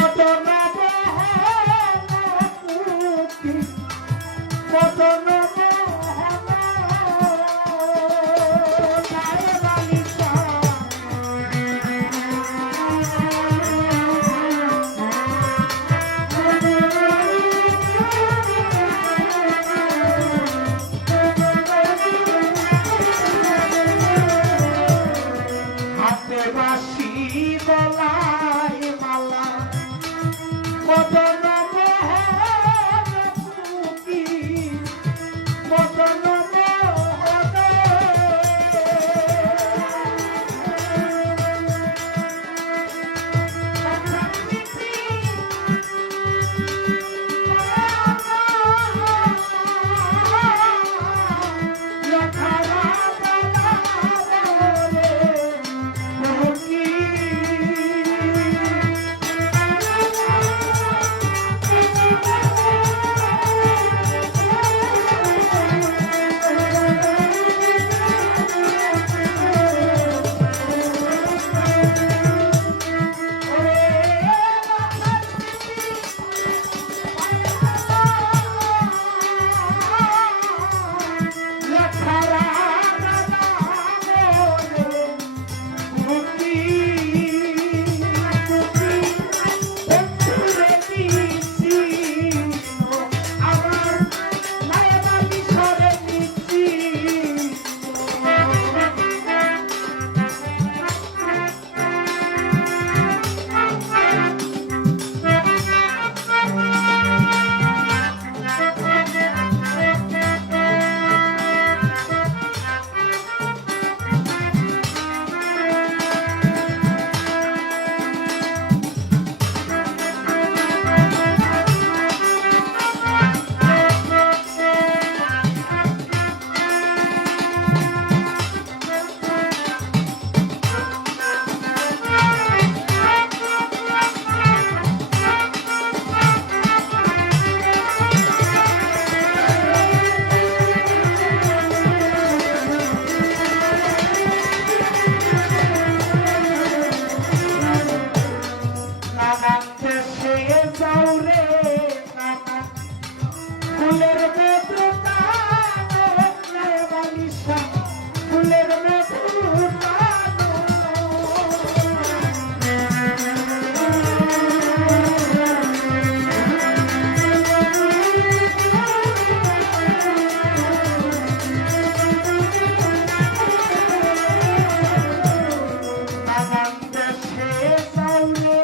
motor Thank you.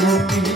happy.